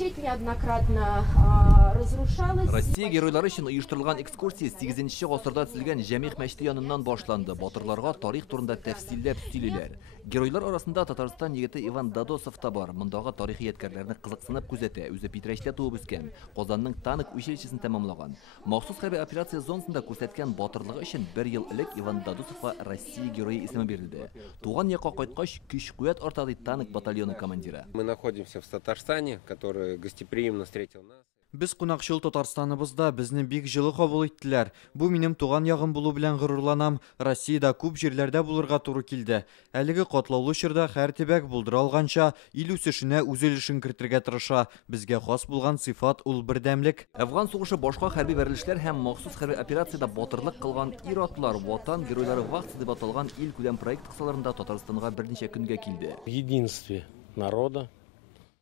мечеть неоднократно разрушалась. Россия геройлары үшін ұйыштырылған экскурсия 8-ші ғасырда түзілген Жәмих мәчеті янынан башланды. Батырларға тарих турында тәфсилләп сөйлиләр. Геройлар арасында Татарстан егеті Иван Дадосов та бар. Мұндағы тарихи ядкәрләрне кызыксынып күзәтә. Үзе Питрәчтә туып үскән. Казанның Танк училищесын тәмамлаган. Махсус хәрби операция зонасында күрсәткән батырлыгы өчен 1 ел элек Иван Дадосовка Россия герое исеме бирелде. Туган якка кайткач көч-куәт артады Танк батальоны командиры. Мы находимся в Татарстане, который гостеприимно встретил нас. Biz кунакчыл Татарстаныбызда безне бик җылы кабул иттеләр. Бу минем туган ягым булу белән горурланам. Россиядә күп җирләрдә булырга туры килде. Әлеге катлаулы чорда һәр төбәк булдыра алганча ил үсешенә үз өлешен кертергә тырыша. Безгә хас булган сыйфат ул бердәмлек. Афган сугышы башка хәрби бәрелешләр һәм махсус хәрби операциядә батырлык кылган ир-атлар ватан геройлары вакыты дип аталган ил күләм проект кысаларында Татарстанга берничә көнгә килде. В единстве народа.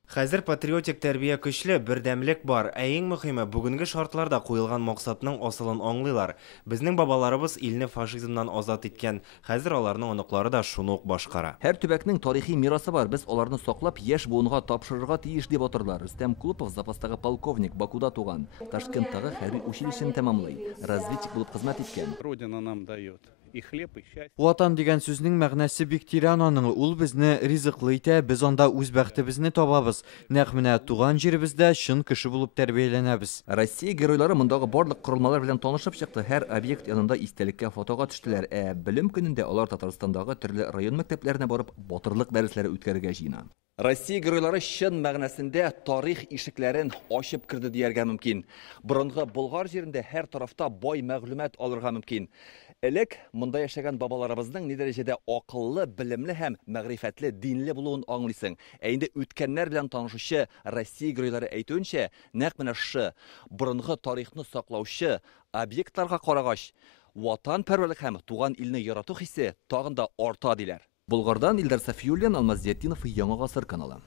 Хәзер патриотик тәрбия көчле, бердәмлек бар. Ә иң мөһиме, бүгенге шартларда куелган максатның асылын аңлыйлар. Безнең бабаларыбыз илне фашизмнан азат иткән. Хәзер аларның оныклары да шуны ук башкара. Һәр төбәкнең тарихи мирасы бар. Без аларны саклап, яшь буынга тапшырырга тиеш дип атырлар. Рөстәм Кулупов запастагы полковник, Бакуда туган. Ташкенттагы хәрби училищены тәмамлый. Разведчик булып хезмәт иткән. Родина нам дает и хлеб, и счастье. Ватан дигән сүзнең мәгънәсе бик тирән аның. Ул безне ризыклы итә, без анда үз бәхтебезне табабыз. Нәкъ менә туган җиребездә чын кеше булып тәрбияләнәбез. Россия геройлары мондагы барлык корылмалар белән танышып чыкты. Һәр объект янында истәлеккә фотога төштеләр. Белем көнендә алар Татарстандагы төрле район мәктәпләренә барып батырлык дәресләре үткәрергә җыена. Россия геройлары чын мәгънәсендә тарих ишекләрен ачып кирде дияргә мөмкин. Борынгы Болгар җирендә һәр тарафта бай мәгълүмат алырга мөмкин. Элек монда яшәгән бабаларыбызның ни дәрәҗәдә акыллы, белемле һәм мәгърифәтле, динле булуын аңлыйсың. Ә инде үткәннәр белән танышучы Россия геройлары әйтүенчә, нәкъ менә шы борынгы тарихны саклаучы объектларга карагач, ватан пәрвәрлек һәм туган илне ярату хисе тагын да арта диләр. Болгардан Илдар Сафиуллин, Алмаз Зиятдинов, Яңа гасыр каналы.